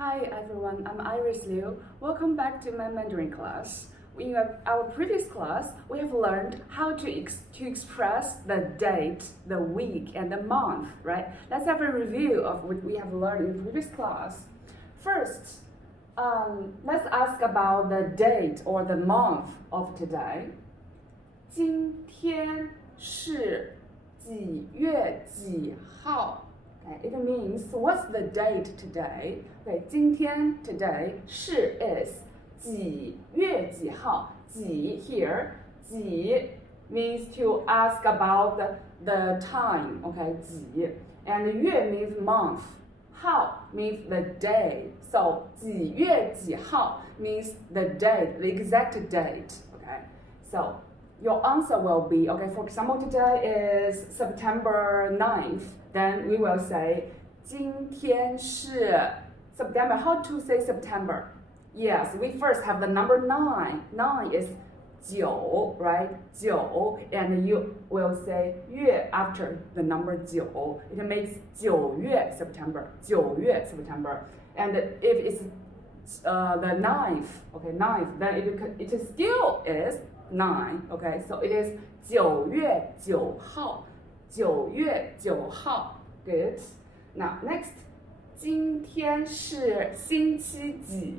Hi everyone, I'm Iris Liu. Welcome back to my Mandarin class. In our previous class, we have learned how to express the date, the week, and the month, right? Let's have a review of what we have learned in the previous class. First, let's ask about the date or the month of today. 今天是几月几号? Okay, it means what's the date today? Okay, 今天 today 是 is 几月几号? 几 here 几 means to ask about the time. Okay, 几 and 月 means month. 号 means the day. So 几月几号 means the date, the exact date. Okay, so your answer will be, okay, for example, today is September 9th. Then we will say 今天是 September. How to say September? Yes, we first have the number 9. 9 is 9, right? 9, and you will say 月 after the number 9. It makes 9月 September. 9月 September. And if it's the 9th, okay, 9th, then it still is 9. Okay, so it is 9月9号. 9月9号 Good. Now next, 今天是星期几?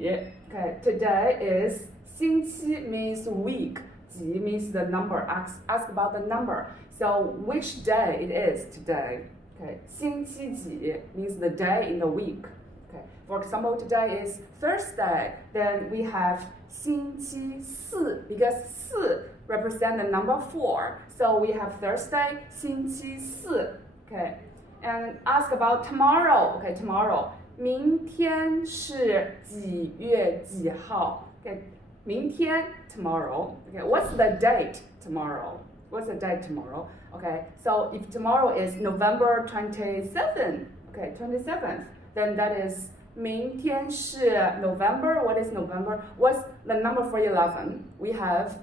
Okay, today is 星期 means week. 几 means the number. Ask about the number. So which day it is today? Okay, 星期几 means the day in the week. Okay, for example, today is Thursday. Then we have 星期四 because 四 represent the number 4. So we have Thursday, 星期四. Okay, and ask about tomorrow. Okay, tomorrow. 明天是几月几号? Okay, 明天 tomorrow. Okay, what's the date tomorrow? What's the date tomorrow? Okay, so if tomorrow is November 27th, okay, 27th, then that is 明天是 November. What is November? What's the number for 11? We have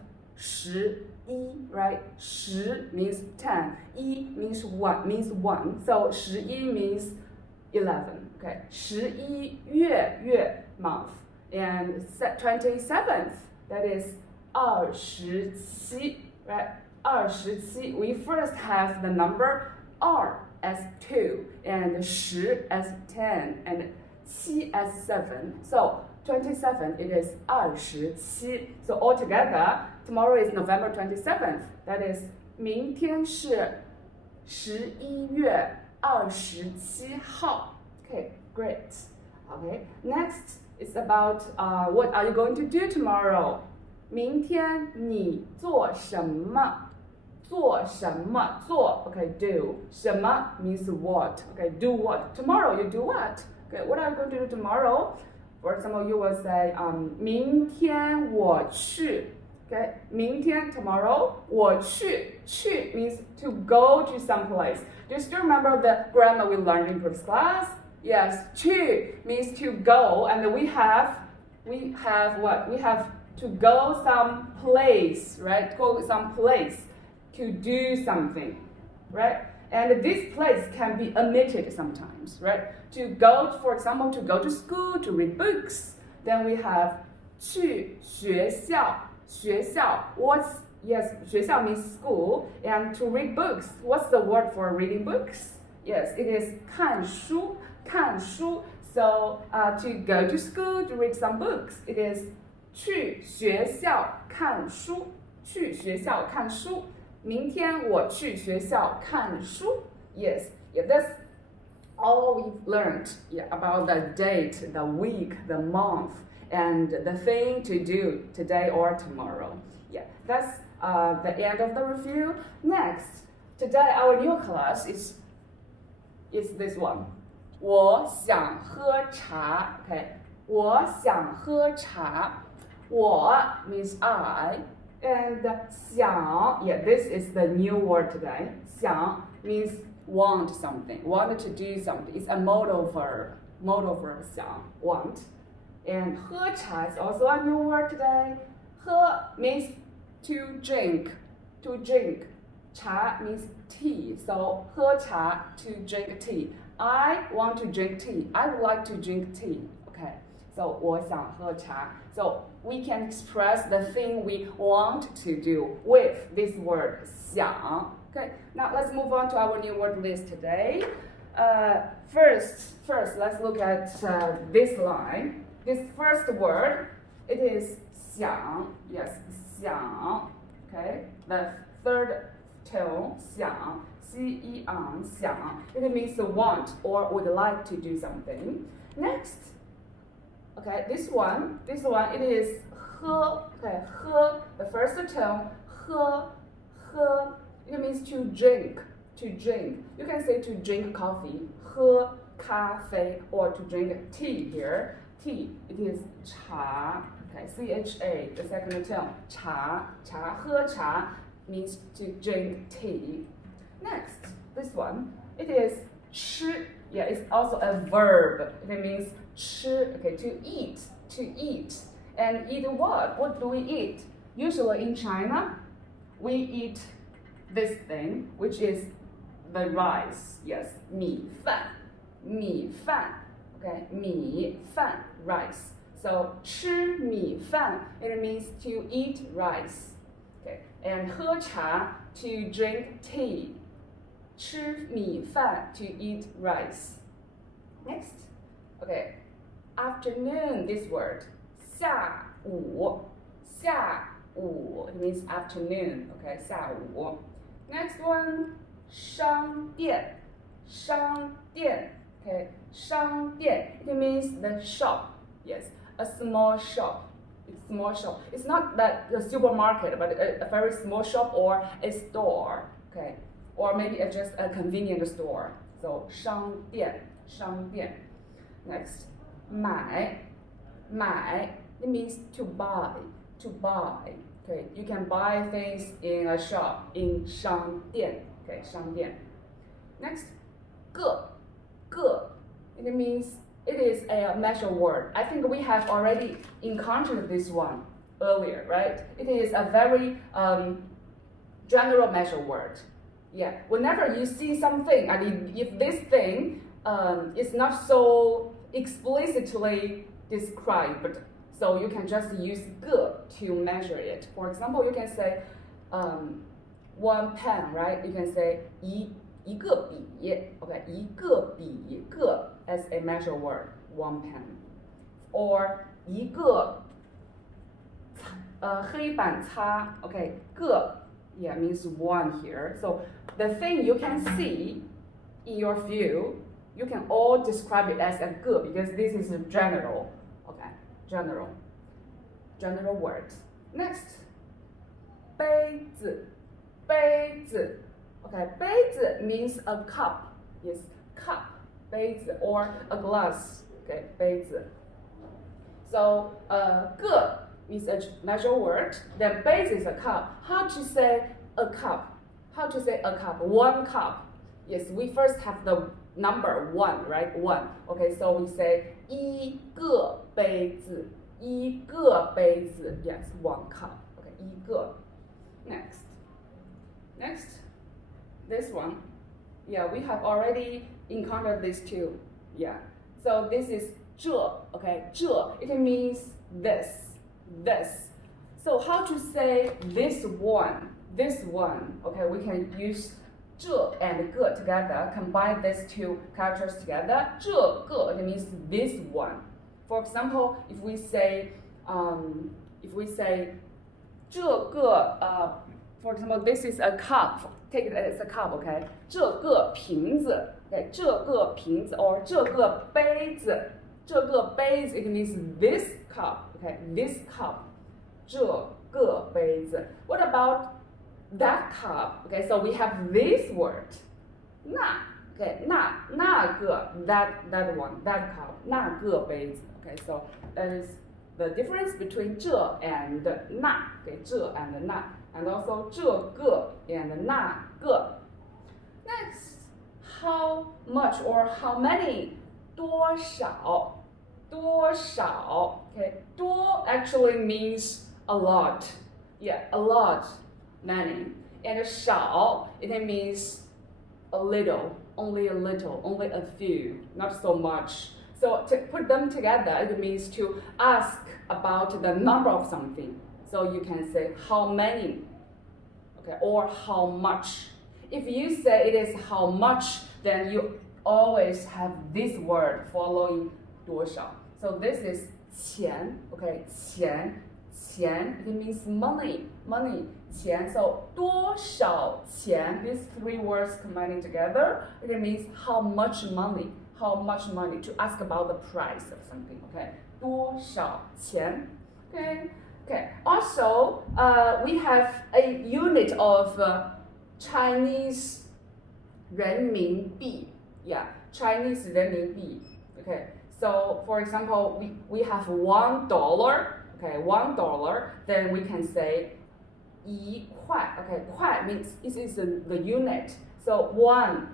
11, right? 10 means 10. 1 means 1. So 11 means 11. Okay. 11月 month. And 27th, that is 27, right? 27. We first have the number R as 2 and 10 as 10 and 7 as 7. So 27, it is 27. So altogether, tomorrow is November 27th. That is 明天是11月27号. Okay, great. Okay, next is about what are you going to do tomorrow? 明天你做什么? 做什么? 做 okay, do. 什么 means what. Okay, do what. Tomorrow you do what? Okay, what are you going to do tomorrow? For example, you will say, 明天我去. Okay, 明天 tomorrow, 我去. 去 means to go to some place. Do you still remember the grammar we learned in previous class? Yes, 去 means to go, and we have what? We have to go some place, right? Go some place to do something, right? And this place can be omitted sometimes, right? To go, for example, to go to school, to read books. Then we have 去学校. 学校, yes, 学校 means school. And to read books, what's the word for reading books? Yes, it is 看书. 看书. So to go to school, to read some books, it is 去学校看书. 去学校看书. 明天我去学校看书. Yes, yeah, that's all we've learned about the date, the week, the month, and the thing to do today or tomorrow. Yeah, that's the end of the review. Next, today our new class is this one. 我想喝茶. Okay, 我想喝茶. 我 means I. And 想, yeah, this is the new word today. 想 means want something, wanted to do something. It's a modal verb. Modal verb 想, want. And 喝茶 is also a new word today. 喝 means to drink. To drink. 茶 means tea. So 喝茶 to drink tea. I want to drink tea. I would like to drink tea. Okay, so 我想喝茶. So we can express the thing we want to do with this word 想. Okay, now let's move on to our new word list today. First, let's look at this line. This first word, it is 想. Yes, 想. Okay, the third tone 想. C-E-N, 想. It means to want or would like to do something. Next, okay, this one, it is 喝. Okay, 喝, the first tone, 喝. It means to drink. You can say to drink coffee, 喝咖啡, or to drink tea here. Tea, it is 茶. Okay, C-H-A, the second tone, 茶. 喝茶 means to drink tea. Next, this one, it is 吃. Yeah, it's also a verb. It means 吃, okay, to eat. And eat what? What do we eat? Usually in China, we eat this thing, which is the rice. Yes, 米饭. Okay, 米饭, rice. So 吃米饭, it means to eat rice. Okay, and 喝茶, to drink tea. 吃米饭, to eat rice. Next, okay, afternoon, this word, 下午, it means afternoon, okay, 下午. Next one, 商店, okay, 商店, it means the shop, yes, a small shop. It's not that the supermarket, but a very small shop or a store, okay, or maybe just a convenient store. So 商店. Next, 买, it means to buy. Okay, you can buy things in a shop in 商店. Okay, 商店. Next, 个, it means it is a measure word. I think we have already encountered this one earlier, right? It is a very general measure word. Yeah, whenever you see something, I mean, if this thing is not so explicitly described, so you can just use 个 to measure it. For example, you can say one pen, right? You can say 一个笔, okay, 一个笔, 个 as a measure word, one pen. Or 一个黑板擦, okay, 个, yeah, means one here. So the thing you can see in your view, you can all describe it as a 个 because this is a general, okay, general word. Next, 杯子. Okay, 杯子 means a cup. Yes, cup, 杯子 or a glass. Okay, 杯子. So, 个 means a measure word. Then 杯子 is a cup. How to say a cup? One cup. Yes, we first have the number one, right? One. Okay, so we say 一个杯子. Yes, one cup. Okay, 一个. Next, this one. Yeah, we have already encountered this too. Yeah. So this is 这. Okay, 这. It means this. So how to say this one? Okay, we can use 这 and 个 together. Combine these two characters together. 这个 it means this one. For example, if we say 这个 for example, this is a cup. Take it as a cup, okay? 这个瓶子, okay? 这个瓶子 or 这个杯子. 这个杯子 it means this cup, okay? This cup. 这个杯子. What about that cup? Okay, so we have this word. 那, okay, 那个 that one, that cup. 那个杯子. Okay, so that is the difference between 这 and 那. Okay, 这 and 那. And also 这个 and 那个. Next, how much or how many? 多少. Okay, 多 actually means a lot. Yeah, a lot, many. And 少, it means a little, only a few, not so much. So to put them together, it means to ask about the number of something. So you can say how many, okay, or how much. If you say it is how much, then you always have this word following 多少. So this is 钱, okay, 钱, it means money, 钱. So 多少钱, these three words combining together, it means how much money, to ask about the price of something, okay, 多少钱, okay. Also, we have a unit of Chinese 人民币, Chinese 人民币, okay. So, for example, we have $1, okay, $1, then we can say 一块, okay, 块 means this is the unit. So, 1,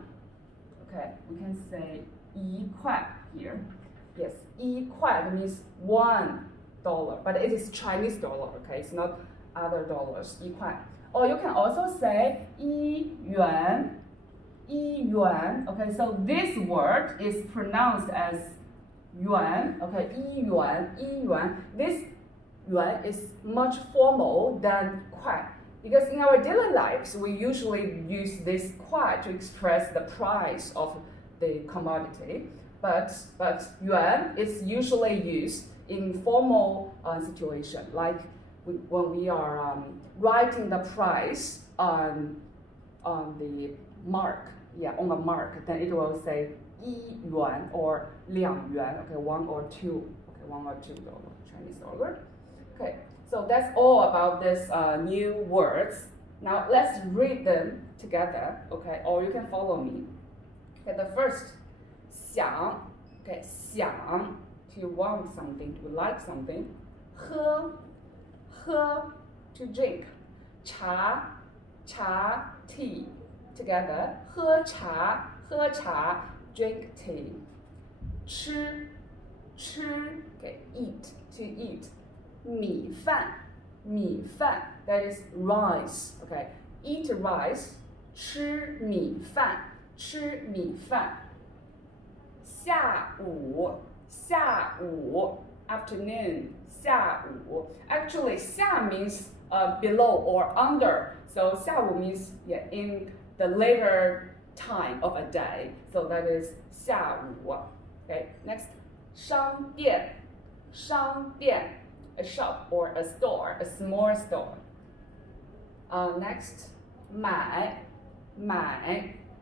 okay, we can say 一块 here. Yes, 一块 means $1, but it is Chinese dollar, okay, it's not other dollars, 一块. Or you can also say 一元, okay, so this word is pronounced as 元, okay, 一元. This 元 is much formal than 块, because in our daily lives we usually use this 块 to express the price of the commodity, but yuan is usually used in formal situation, like when we are writing the price on the mark, on the mark, then it will say 一元 or 两元, okay, $1 or $2, okay, $1 or $2 Chinese dollar. Okay, so that's all about this new words. Now let's read them together, okay, or you can follow me. Okay, the first, 想, okay, 想, to want something, to like something. 喝, to drink. 茶, tea, together. 喝茶, drink tea. 吃, okay, eat, to eat. 米饭, that is rice, okay. Eat rice, 吃米饭. 下午, afternoon, 下午. Actually, 下 means below or under. So 下午 means in the later time of a day. So that is 下午. Okay, next, 商店, a shop or a store, a small store. Next, 买,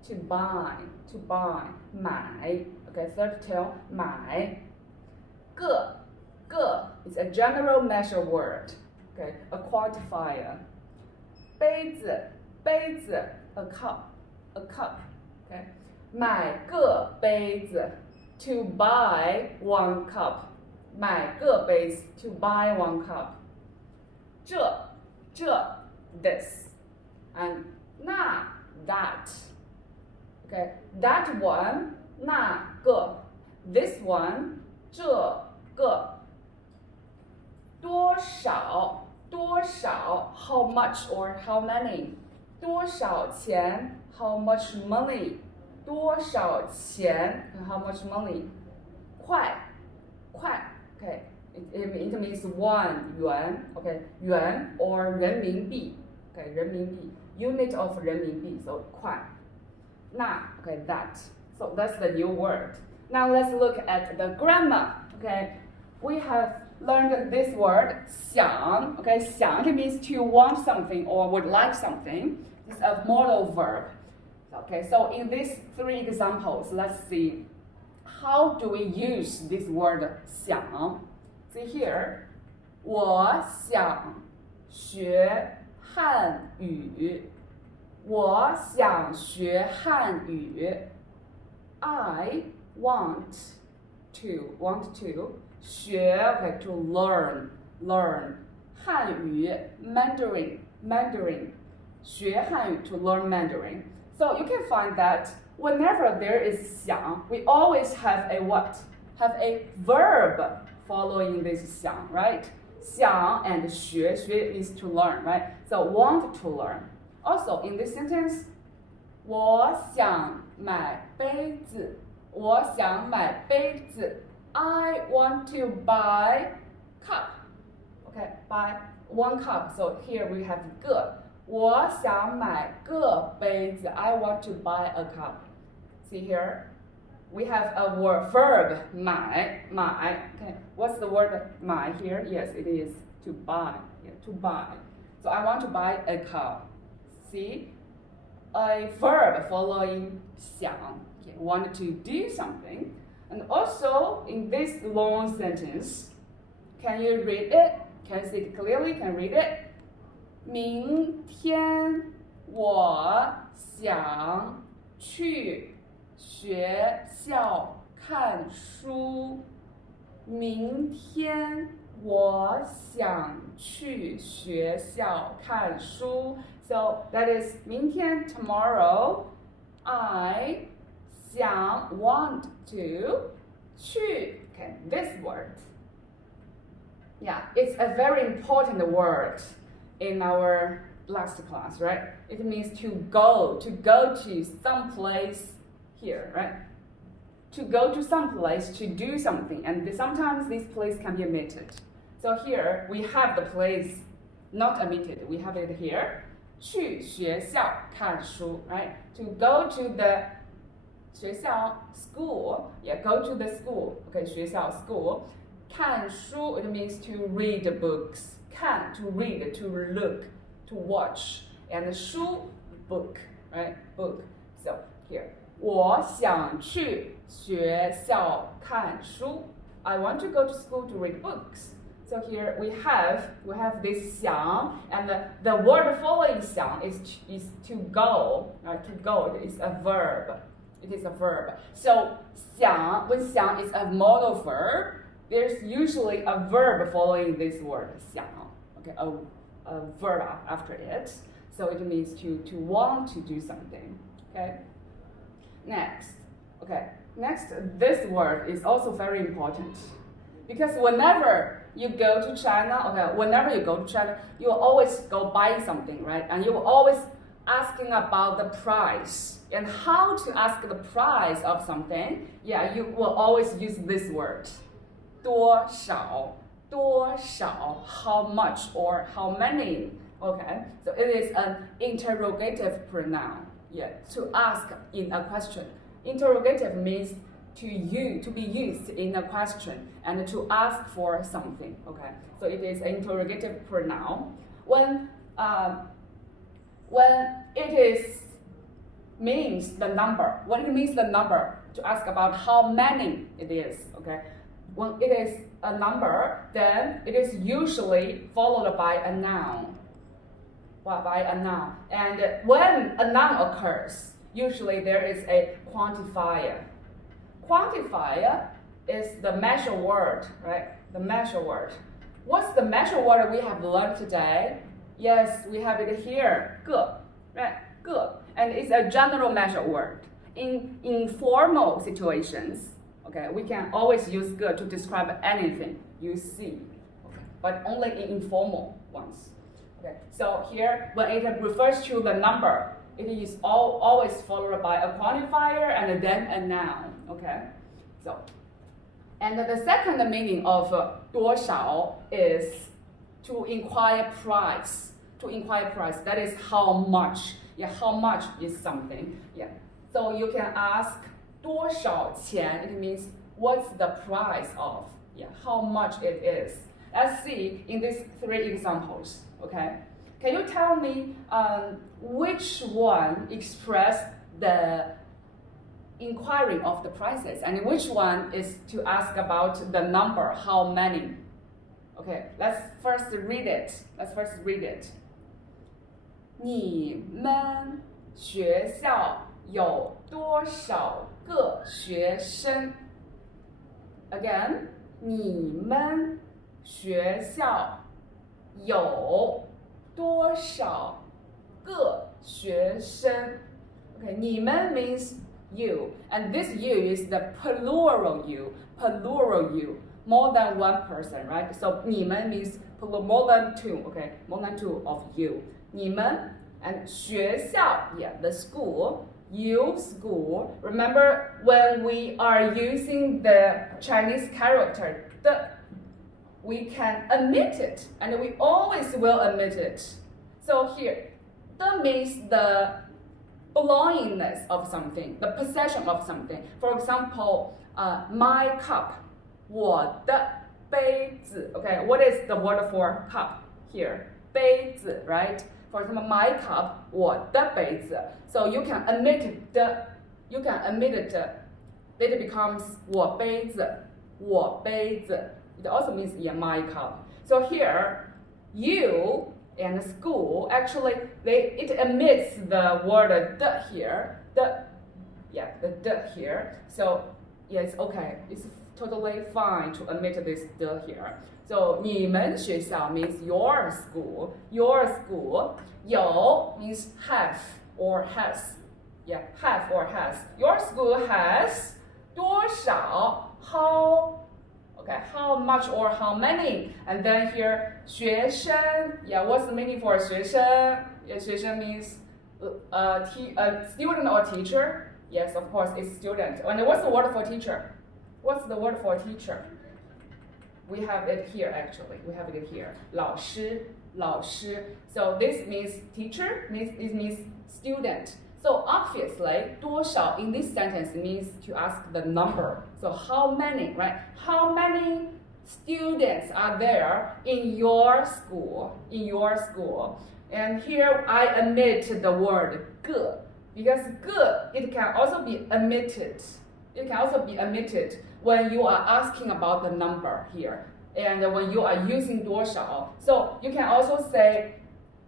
to buy, 买. Okay, third term, 买. 个 is a general measure word, okay, a quantifier. 杯子, a cup, okay. 买个杯子, to buy 1 cup. 买个杯子, to buy 1 cup. 这, this. And 那, that. Okay, that one, 那个. This one, 这个. 多少, how much or how many. 多少钱, how much money. 多少钱, how much money. 块, okay. It means 1 yuan, okay, yuan or 人民币, okay, 人民币, unit of 人民币, so 块. 那, okay, that. So that's the new word. Now let's look at the grammar, okay. We have learned this word, 想, okay, 想, it means to want something or would like something. It's a modal verb. Okay, so in these 3 examples, let's see how do we use this word 想. See here, 我想学汉语. 我想学汉语. I want to 学, okay, to learn. 汉语, Mandarin. 学汉语, to learn Mandarin. So you can find that whenever there is 想, we always have a what? Have a verb following this 想, right? 想 and 学 is to learn, right? So want to learn. Also in this sentence, 我想买杯子. I want to buy cup. Okay, buy 1 cup. So here we have 个。我想买个杯子。I want to buy a cup. See here? We have a verb 买 Okay, what's the word 买 here? Yes, it is to buy. Yeah, to buy. So I want to buy a cup. See? A verb following 想. Okay, want to do something. And also in this long sentence, can you read it? Can you see it clearly? Can you read it? 明天我想去学校看书。明天我想去学校看书。So that is 明天 tomorrow. I 想 want to 去 okay, this word. Yeah, it's a very important word in our last class, right? It means to go to some place here, right? To go to some place to do something, and sometimes this place can be omitted. So here we have the place not omitted. We have it here. 去学校看书, right? To go to the 学校 school, yeah, go to the school. Okay, 学校 school. 看书 it means to read books. 看 to read, to look, to watch, and 书 book, right? Book. So here, 我想去学校看书. I want to go to school to read books. So here we have this 想, and the word following 想 is to go. To go is a verb. It is a verb. So 想, when 想is a modal verb, there's usually a verb following this word 想. Okay, a verb after it. So it means to want to do something. Okay. Next, this word is also very important because whenever you go to China, you will always go buy something, right? And you will always asking about the price and how to ask the price of something. Yeah, you will always use this word. 多少, how much or how many. Okay, so it is an interrogative pronoun. Yeah, to ask in a question. Interrogative means to be used in a question and to ask for something. Okay, so it is an interrogative pronoun. When it is means the number. When it means the number, to ask about how many it is. Okay, when it is a number, then it is usually followed by a noun. And when a noun occurs, usually there is a quantifier. Quantifier is the measure word, right? The measure word. What's the measure word we have learned today? Yes, we have it here, 个, right? 个. And it's a general measure word. In informal situations, okay, we can always use 个 to describe anything you see, okay, but only in informal ones. Okay, so here, when it refers to the number, it is always followed by a quantifier and then a noun. Okay, so, and the second meaning of 多少 is to inquire price. To inquire price, that is how much. Yeah, how much is something. Yeah, so you can ask 多少钱. It means what's the price of. Yeah, how much it is. Let's see in these 3 examples. Okay, can you tell me which one express the inquiring of the prices and which one is to ask about the number, how many? Okay, let's first read it. 你们学校有多少个学生? Again, 你们学校有多少个学生? Okay, 你们 means you, and this you is the plural you, more than one person, right? So 你们 means more than 2, okay, more than 2 of you. 你们 and 学校 yeah, the school you school. Remember when we are using the Chinese character, we can omit it, and we always will omit it. So here, that means the belongingness of something, the possession of something. For example, my cup, 我的杯子. Okay, what is the word for cup here? 杯子, right? For example, my cup, 我的杯子. So you can omit it. It becomes 我杯子, 我杯子. It also means my cup. So here, you and school, actually, it omits the word the here. The here. So yeah, it's okay. It's totally fine to omit this the here. So 你们学校 means your school. Your school. 有 means have or has. Yeah, have or has. Your school has 多少 how much or how many? And then here 学生. Yeah, what's the meaning for 学生? Yeah, 学生 means student or teacher. Yes, of course, it's student. And what's the word for teacher? What's the word for teacher? We have it here actually. We have it here. 老师, 老师. So this means teacher. It means student. So obviously, 多少 in this sentence means to ask the number. So how many, right? How many students are there in your school? In your school. And here I omit the word 个 because 个 it can also be omitted. It can also be omitted when you are asking about the number here. And when you are using 多少. So you can also say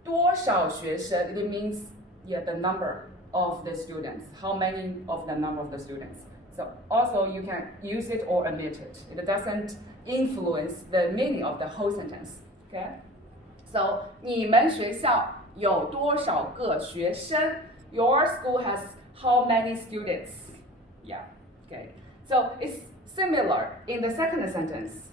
多少学生. It means the number of the students. How many of the number of the students. So also you can use it or omit it. It doesn't influence the meaning of the whole sentence. Okay? So 你们学校有多少个学生? Your school has how many students? Yeah. Okay. So it's similar in the second sentence.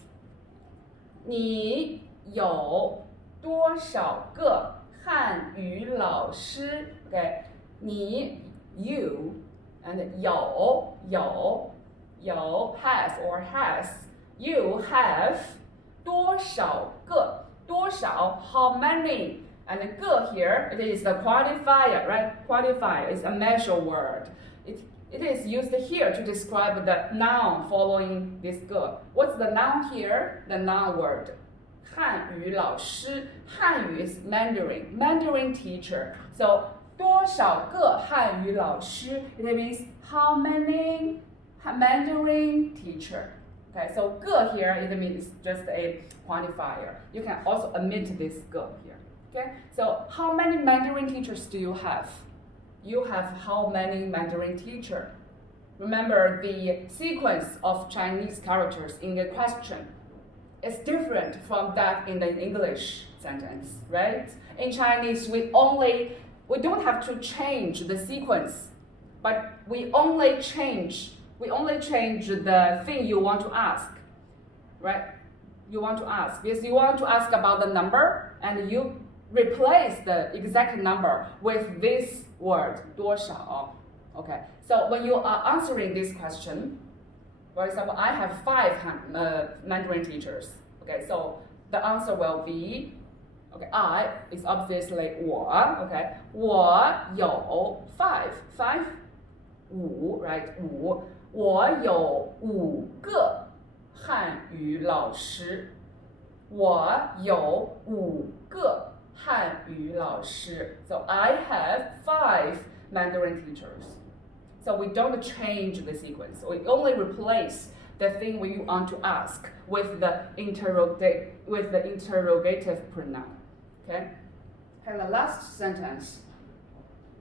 你有多少个汉语老师? Okay. 你 you and 有 have or has. You have 多少个? 多少 how many? And 个 here, it is the quantifier, right? Quantifier is a measure word. It is used here to describe the noun following this 个. What's the noun here? The noun word. 汉语老师. 汉语 is Mandarin. Mandarin teacher. So 多少个汉语老师? It means how many Mandarin teacher. Okay, so 个 here it means just a quantifier. You can also omit this 个 here. Okay, so how many Mandarin teachers do you have? You have how many Mandarin teacher? Remember the sequence of Chinese characters in the question is different from that in the English sentence, right? In Chinese, we don't have to change the sequence, but we only change the thing you want to ask, right? You want to ask because you want to ask about the number, and you replace the exact number with this word 多少. Okay. So when you are answering this question, for example, I have 5 Mandarin teachers. Okay. So the answer will be. Okay, I is obviously 我 okay, 我有 5, 5, right, 5, 我有5个汉语老师，我有5个汉语老师. So I have 5 Mandarin teachers. So we don't change the sequence. We only replace the thing we want to ask with the interrogative pronoun. Okay? And the last sentence.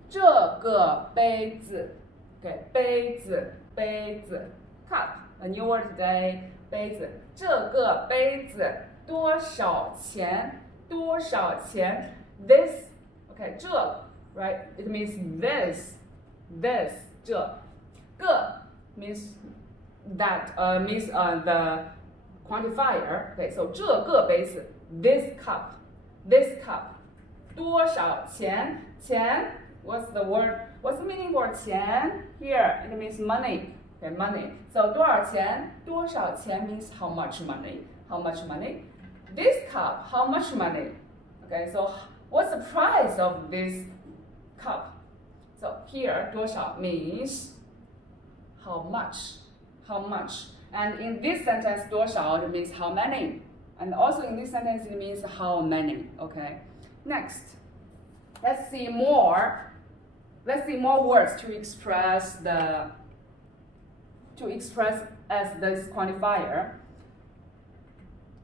这个杯子. Okay, 杯子, 杯子. Cup. A new word today. 杯子. 这个杯子多少钱? 多少钱? This. Okay, 这, right? It means this. 这. 个 means that means the quantifier. Okay, so 这个杯子. This cup. 多少钱? 钱 what's the word What's the meaning for 钱? Here, it means money. Okay, money. So 多少钱? 多少钱 means how much money? How much money? This cup, how much money? Okay, so what's the price of this cup? So here, 多少 means how much. How much? And in this sentence, 多少 it means how many. And also in this sentence, it means how many. Okay. Next, let's see more words to express as this quantifier.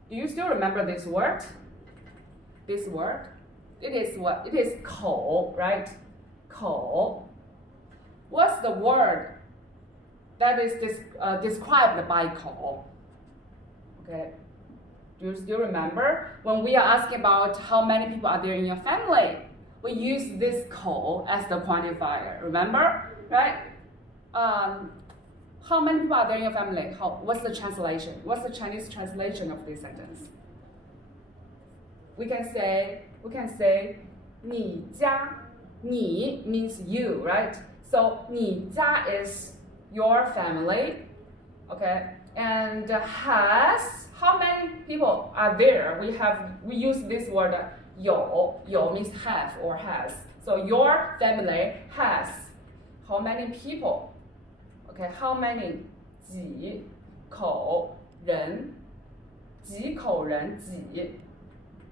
Do you still remember this word? This word? It is what? It is 口, right? 口. What's the word that is described by 口? Okay. Do you still remember? When we are asking about how many people are there in your family, we use this 口 as the quantifier. Remember? Right? How many people are there in your family? What's the translation? What's the Chinese translation of this sentence? We can say 你家. 你 means you, right? So 你家 is your family, okay? And has, how many people are there? We use this word 有 means have or has. So your family has how many people? Okay, how many? 几口人 几口人 几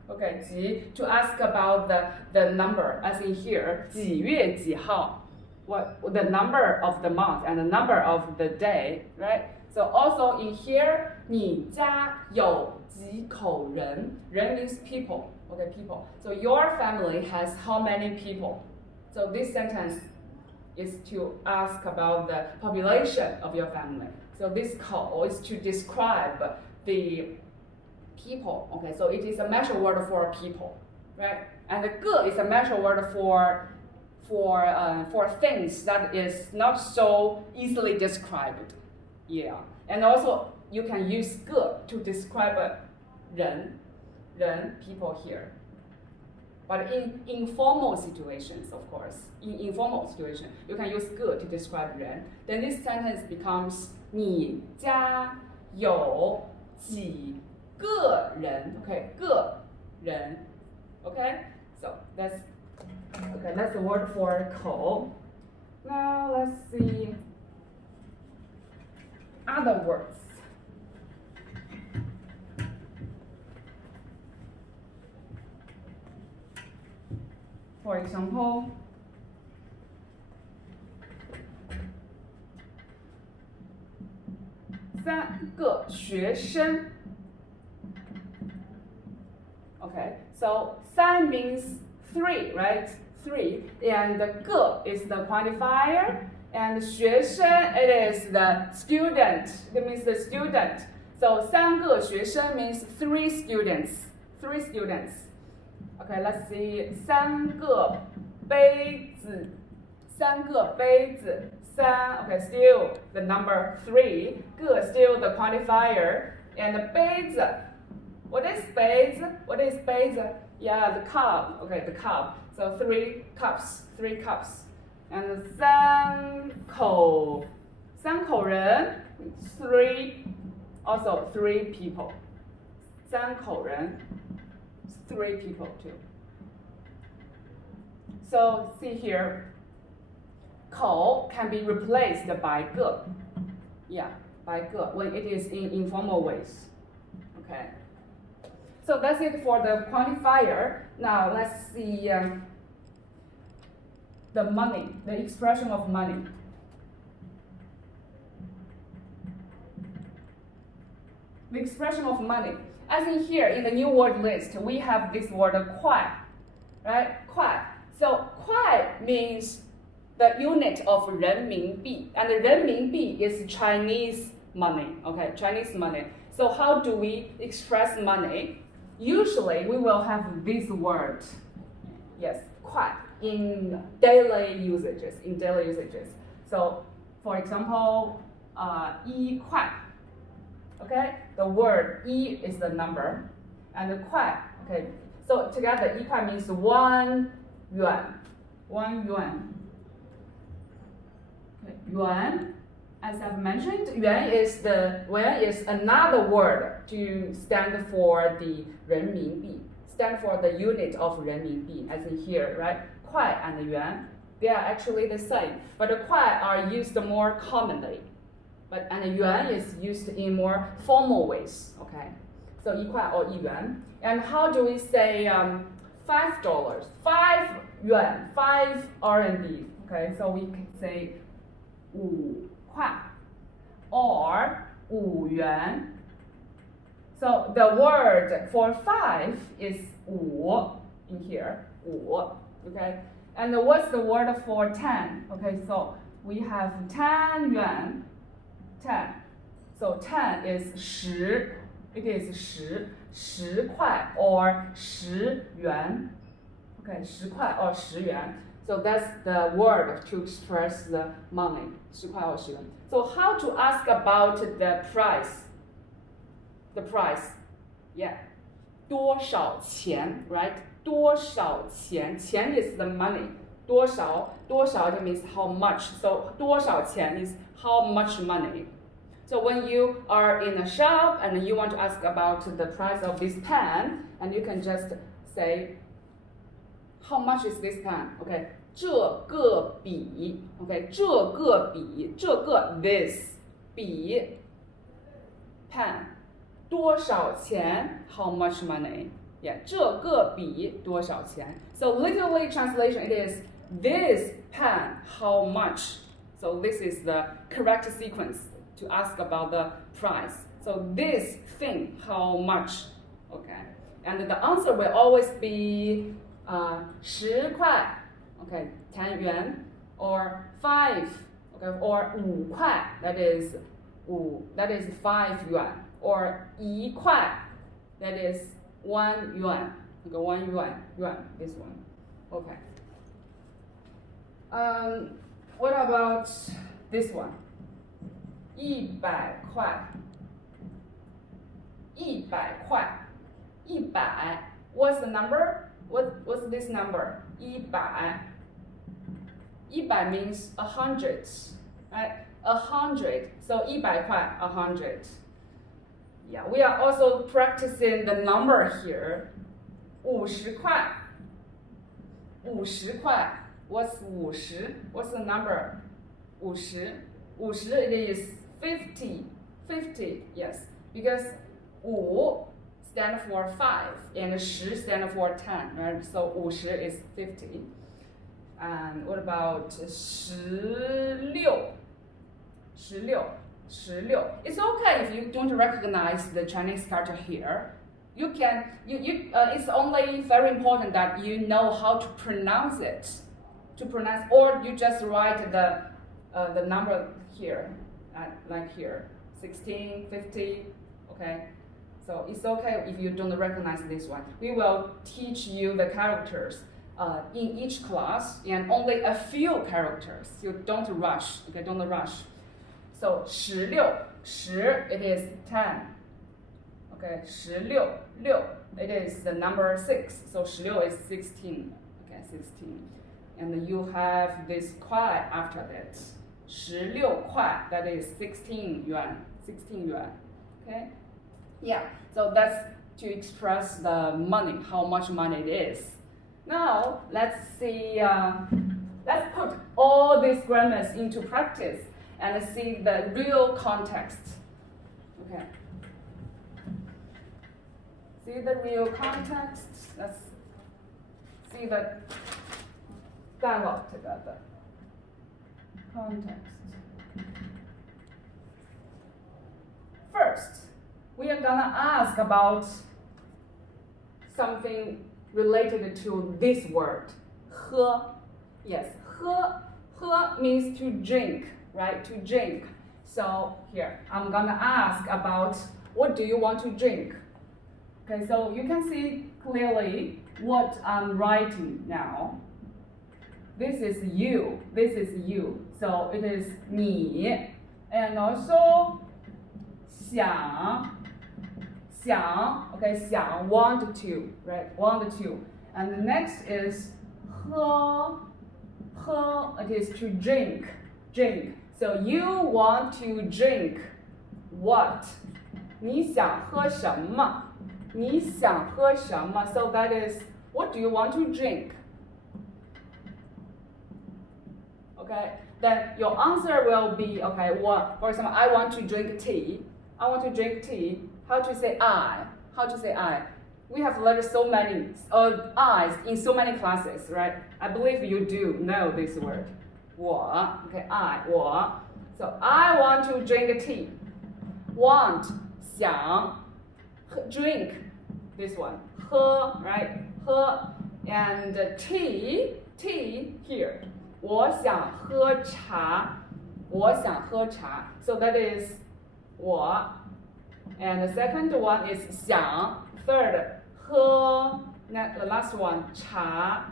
Okay, 几 to ask about the number, as in here 几月几号 what the number of the month and the number of the day, right? So also in here 你家有几口人 人 means people, okay, people. So your family has how many people? So this sentence is to ask about the population of your family. So this 口 is to describe the people. Okay, so it is a measure word for people, right? And the 个 is a measure word for things that is not so easily described. Yeah, and also you can use 个 to describe 人 people here. But in informal situations, of course, in informal situation, you can use 个 to describe 人. Then this sentence becomes 你家有几个人 Okay, 个人 Okay, so that's the word for 口. Now let's see other words. For example, 三个学生 Okay, so 三 means 3, right? 3. And the 个 is the quantifier. And 学生, it is the student. It means the student. So 三个学生 means 3 students. 3 students. Okay, let's see. 三个杯子. 三个杯子. 三, okay, still the number 3. 个 still the quantifier. And the 杯子. What is 杯子? What is 杯子? Yeah, the cup. Okay, the cup. So 3 cups. 3 cups. And 三口人. 3. Also 3 people. 三口人. 3 people too. So see here, 口 can be replaced by 个. Yeah, by 个 when it is in informal ways. Okay. So that's it for the quantifier. Now let's see the money, the expression of money. The expression of money. As in here, in the new word list, we have this word 块, right? 块. So 块means the unit of 人民币, and the 人民币 is Chinese money, okay? Chinese money. So how do we express money? Usually, we will have this word, yes, 块, in daily usages. So, for example, 一块. Okay, the word 一 is the number, and the 块. Okay, so together 一块 means 1 yuan. 1 yuan. Okay, yuan, as I've mentioned, yuan is another word to stand for the 人民币, stand for the unit of 人民币, as in here, right? 块 and yuan, they are actually the same, but the 块 are used more commonly, and the yuan is used in more formal ways, okay? So 一块 or 一元. And how do we say $5? 5 yuan, 5 RMB. Okay, so we can say 5块 or 5元. So the word for 5 is 5 in here, 5. Okay, and what's the word for 10? Okay, so we have 10 yuan, 10. So 10 is 10. It is 10, 10块 or 10元. Okay, 10块 or 10元. So that's the word to express the money, 10块 or 10元. So how to ask about the price? The price, yeah. 多少钱, right? 多少钱, 钱 is the money. 多少 it means how much. So 多少钱 is how much money. So when you are in a shop and you want to ask about the price of this pen, and you can just say, how much is this pen? Okay, 这个笔 Okay, 这个笔这个 this 笔 pen 多少钱 How much money? Yeah, 这个笔多少钱 So literally translation it is this pen how much? So this is the correct sequence to ask about the price. So this thing how much? Okay, and the answer will always be 10块 Okay, 10 yuan, or 5, okay, or 5块 that is 5 yuan, or 1块 that is 1 yuan, okay, 1 yuan, this one, okay. What about this one? 100块 100块 100 What's the number? What's this number? 100 100 means 100, right? 100. So 100块 100. Yeah, we are also practicing the number here. 50块 50块 What's 50? What's the number? 50 50 it is 50 50. Yes, because 5 stand for 5 and 10 stand for 10, right? So 50 is 50. And what about 16? 16. It's okay if you don't recognize the Chinese character here. You can, it's only very important that you know how to pronounce it. Or you just write the number here, like here, 16, 50, okay? So it's okay if you don't recognize this one. We will teach you the characters in each class and only a few characters. You don't rush, okay? Don't rush. So 16, 10, it is 10. Okay, 16, it is the number 6. So 16 is 16. Okay, 16. And you have this 块 after that. 16块, that is 16 yuan. 16 yuan. Okay? Yeah, so that's to express the money, how much money it is. Now, let's see, let's put all these grammars into practice and see the real context. Okay. See the real context. Let's see the dialogue together. Context. First, we are gonna ask about something related to this word, 喝. Yes, 喝. 喝 means to drink, right? To drink. So here, I'm gonna ask about what do you want to drink? Okay, so you can see clearly what I'm writing now. This is you. This is you. So it is 你. And also 想. Okay, 想, want to, right? Want to. And the next is 喝. 喝, it is to drink. drink. So you want to drink what? 你想喝什么？你想喝什么？ So that is, what do you want to drink? Okay, then your answer will be, okay, what? For example, I want to drink tea. I want to drink tea. How to say I? How to say I? We have learned so many I's in so many classes, right? I believe you do know this word. 我, okay, I, 我. So I want to drink tea. Want, 想, drink, this one. 喝, right? 喝, and tea here. 我想喝茶. 我想喝茶. So that is 我. And the second one is 想. Third, 喝. The last one, 茶.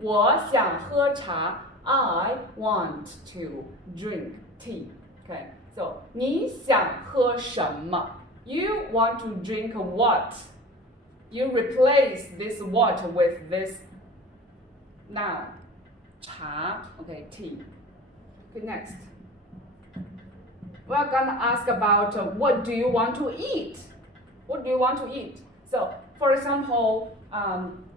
我想喝茶. I want to drink tea. Okay, so 你想喝什么? You want to drink what? You replace this what with this noun. 茶. Okay, tea. Okay, next. We're gonna ask about what do you want to eat? What do you want to eat? So, for example,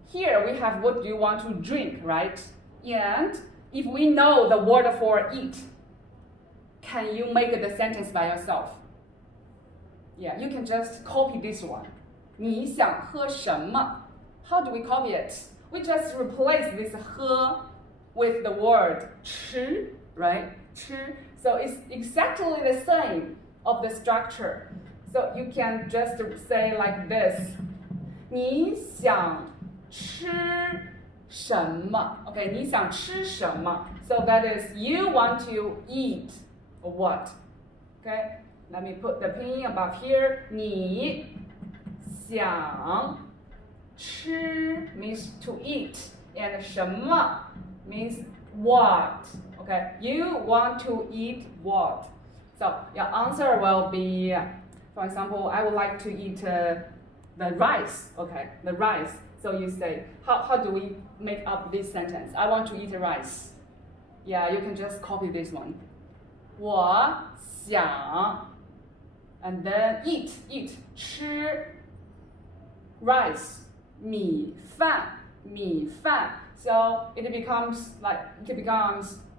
here we have what do you want to drink, right? And if we know the word for eat, can you make the sentence by yourself? Yeah, you can just copy this one. 你想喝什么? How do we copy it? We just replace this 喝 with the word 吃, right? 吃. So it's exactly the same of the structure. So you can just say like this. 你想吃什么? Okay, 你想吃什么? So that is you want to eat what? Okay, let me put the pinyin above here. 你想吃 means to eat, and 什么 means what? Okay, you want to eat what? So your answer will be, for example, I would like to eat the rice. Okay, the rice. So you say, how do we make up this sentence? I want to eat rice. Yeah, you can just copy this one. 我想 and then eat, 吃 rice, 米饭 So it becomes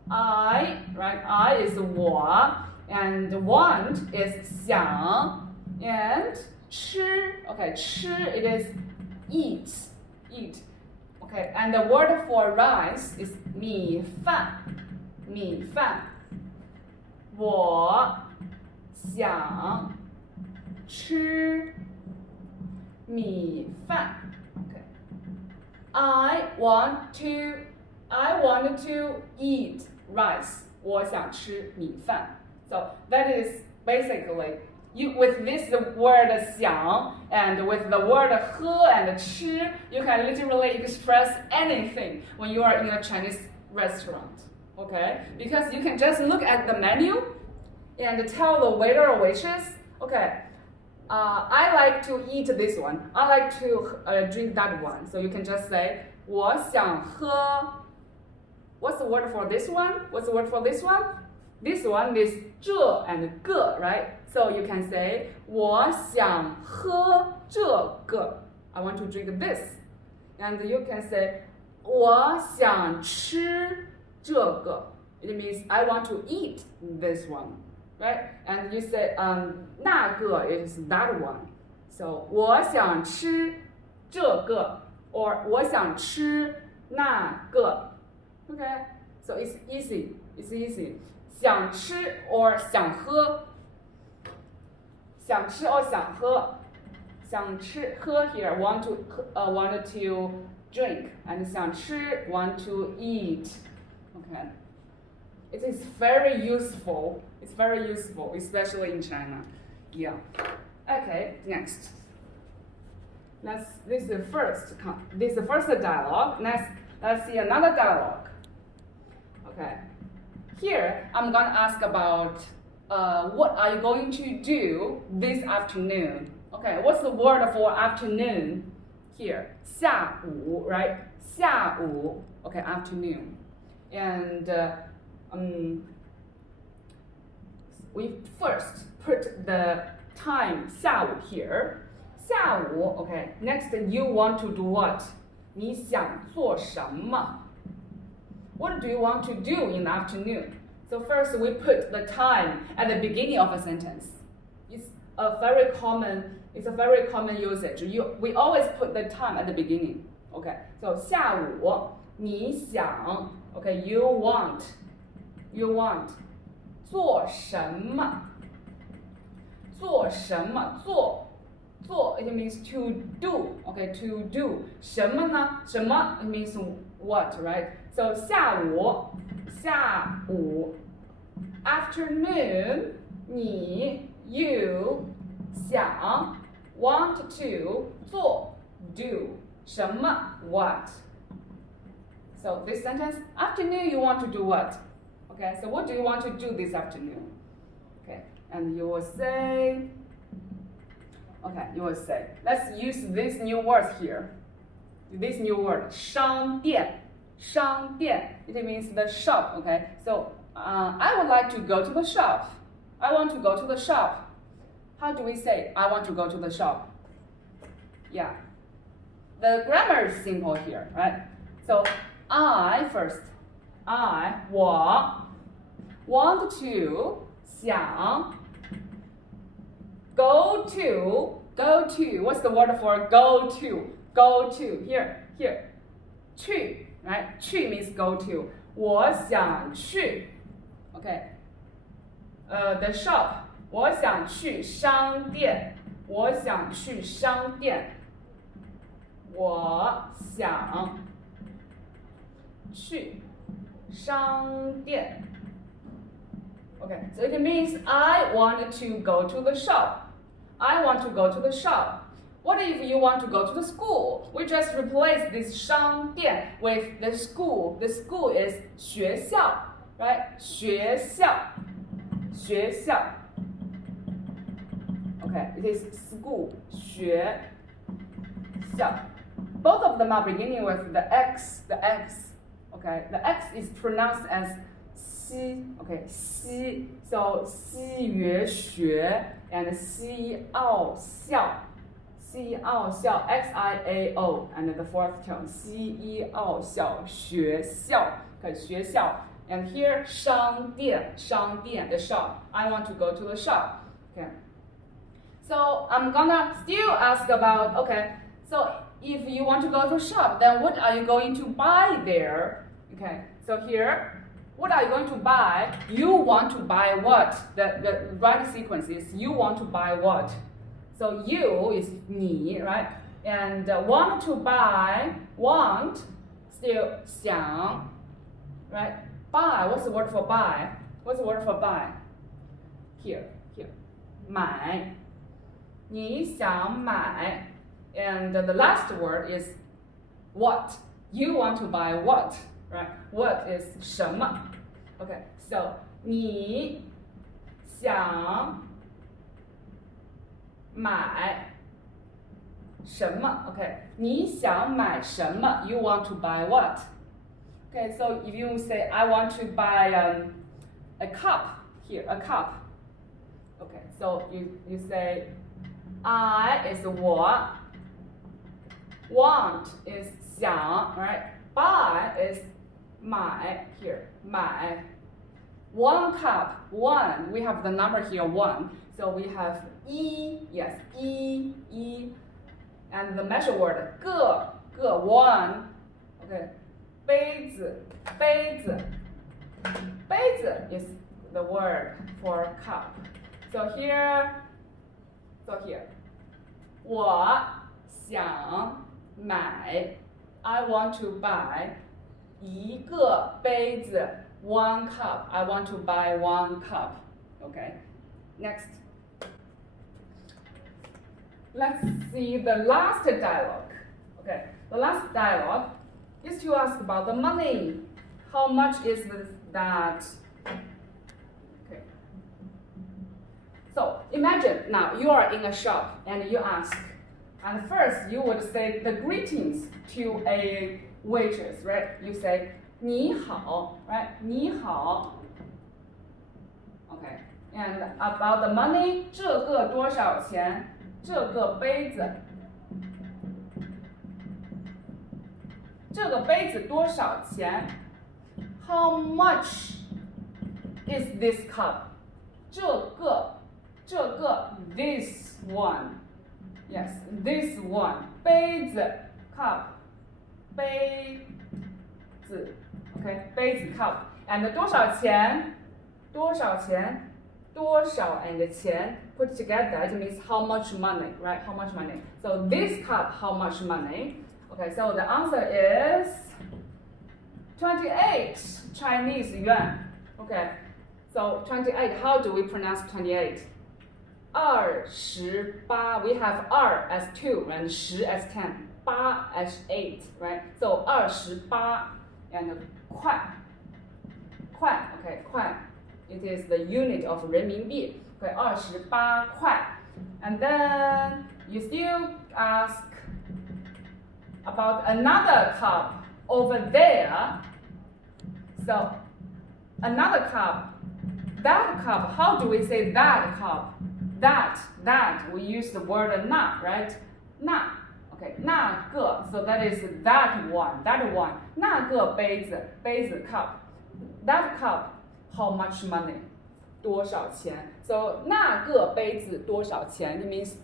I, right? I is 我 and want is 想 and 吃, okay, 吃 it is eat. Okay, and the word for rice is 米饭我想吃米饭 Okay, I wanted to eat rice 我想吃米饭 So that is basically you, with this word 想 and with the word 喝 and 吃 you can literally express anything when you are in a Chinese restaurant. Okay, because you can just look at the menu and tell the waiter or waitress, okay, I like to eat this one, I like to drink that one. So you can just say 我想喝 What's the word for this one? What's the word for this one? This one is 这 and 个, right? So you can say 我想喝这个 I want to drink this. And you can say 我想吃这个 It means I want to eat this one, right? And you say 那个 is that one. So 我想吃这个 or 我想吃那个 Okay, so it's easy. 想吃 or 想喝 想吃 or 想喝 想吃 喝 here wanted to drink and 想吃 want to eat. Okay, it is very useful. It's very useful, especially in China. Yeah. Okay, next. This is the first dialogue. Let's see another dialogue. Okay, here I'm gonna ask about what are you going to do this afternoon? Okay, what's the word for afternoon here? 下午, right? 下午, okay, afternoon. And we first put the time 下午 here. 下午 okay. Next, you want to do what? 你想做什么? What do you want to do in the afternoon? So first we put the time at the beginning of a sentence. It's a very common usage. We always put the time at the beginning. Okay. So 下午你想 okay, you want 做什么? 做什么? 做 it means to do. Okay, to do. 什么呢? 什么 it means what, right? So 下午 afternoon 你 you 想 want to 做 do 什么 what. So this sentence, afternoon you want to do what? Okay, so what do you want to do this afternoon? Okay, and you will say, let's use this new word here. This new word, 商店. 商店, it means the shop, okay? So I would like to go to the shop. I want to go to the shop. How do we say, I want to go to the shop? Yeah. The grammar is simple here, right? So我 want to 想 go to, what's the word for go to, here, 去, right? 去 means go to. 我想去 okay. The shop, 我想去商店 我想去商店 我想去商店 Okay, so it means I want to go to the shop. I want to go to the shop. What if you want to go to the school? We just replace this 商店 with the school. The school is 学校, right? 学校 Okay, it is school 学校 Both of them are beginning with the X. Okay, the X is pronounced as 西 Okay, 西 So 西约学 and 西奥校 西奥校 XIAO and the fourth tone 西一奥校学校 Okay, 学校 And here 商店 the shop. I want to go to the shop. Okay. So I'm gonna still ask about, okay, so if you want to go to the shop, then what are you going to buy there? Okay, so here, what are you going to buy? You want to buy what? The right sequence is you want to buy what? So you is 你, right? And want to buy, want, still 想, right? Buy, what's the word for buy? What's the word for buy? Here. 买. 你想买. And the last word is what? You want to buy what? Right? What is 什么? Okay, so 你想买什么? Okay, 你想买什么? You want to buy what? Okay, so if you say I want to buy a cup here, a cup. Okay, so you say I is 我 want is 想 right? Buy is 买 here, 买 one cup, one, we have the number here 1, so we have 一 yes, 一 and the measure word 个 one, okay, 杯子 is the word for cup. So here,我想买 I want to buy 一个杯子 one cup. I want to buy one cup. Okay, next. Let's see the last dialogue. Okay, the last dialogue is to ask about the money. How much is that? Okay. So imagine now you are in a shop and you ask, and first you would say the greetings to a waitress, right? You say 你好, right? 你好. Okay. And about the money, 这个多少钱？这个杯子，这个杯子多少钱 ？How much is this cup? 这个 this one. Yes, this one. 杯子 cup. 杯子 OK 杯子 cup. And 多少钱？多少钱？多少 and 钱 put together, it means how much money, right? How much money? So this cup, how much money? Okay, so the answer is 28 Chinese yuan. Okay, so 28, how do we pronounce 28? 28, we have 2 as 2 and 10 as 10, 8 as 8, right? So 28 and 块, okay, 块. It is the unit of 人民币. Okay, 28块. And then you still ask about another cup over there. So another cup. That cup, how do we say that cup? That, we use the word 那, right? 那, okay, 那个, so that is that one. 那个杯子 cup. That cup, how much money? 多少钱 So 那个杯子多少钱 It means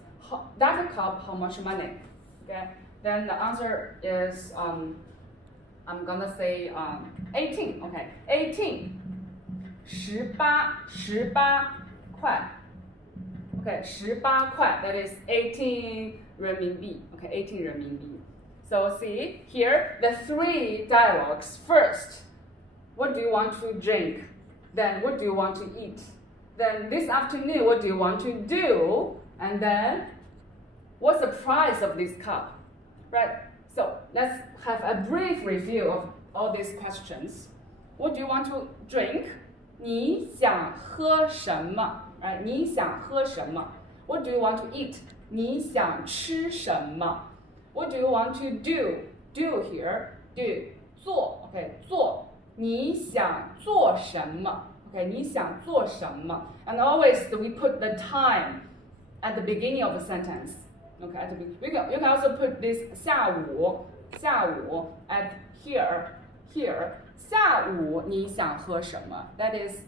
that cup, how much money? Okay, then the answer is, I'm gonna say 18. Okay, 18. 18块 Okay, 18块 that is 18 renminbi. Okay, 18 renminbi. So see here the 3 dialogues. First, what do you want to drink? Then what do you want to eat? Then this afternoon, what do you want to do? And then what's the price of this cup? Right? So let's have a brief review of all these questions. What do you want to drink? 你想喝什么 Right? 你想喝什么 What do you want to eat? 你想吃什么 What do you want to do? Do here, do 做 Okay, 做你想做什么 Okay, 你想做什么 And always we put the time at the beginning of the sentence. Okay, at the beginning. You can also put this 下午 at here. 下午你想喝什么 That is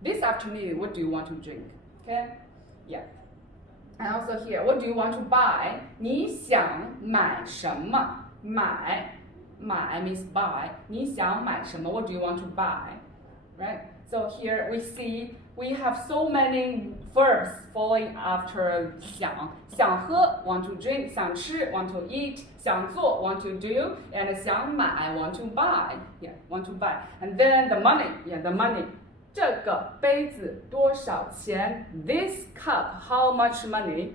this afternoon, what do you want to drink? Okay? Yeah. And also here, what do you want to buy? 你想买什么买 means buy. 你想买什么 What do you want to buy? Right? So here we see we have so many verbs following after 想喝 want to drink 想吃 want to eat 想做 want to do and 想买 want to buy want to buy and then the money 这个杯子多少钱 This cup how much money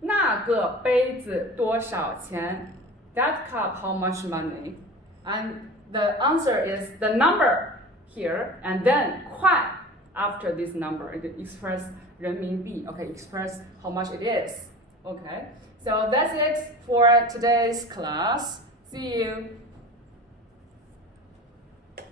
那个杯子多少钱 That cup how much money and the answer is the number here and then 块 after this number, it express 人民币 okay, express how much it is. Okay, so that's it for today's class. See you.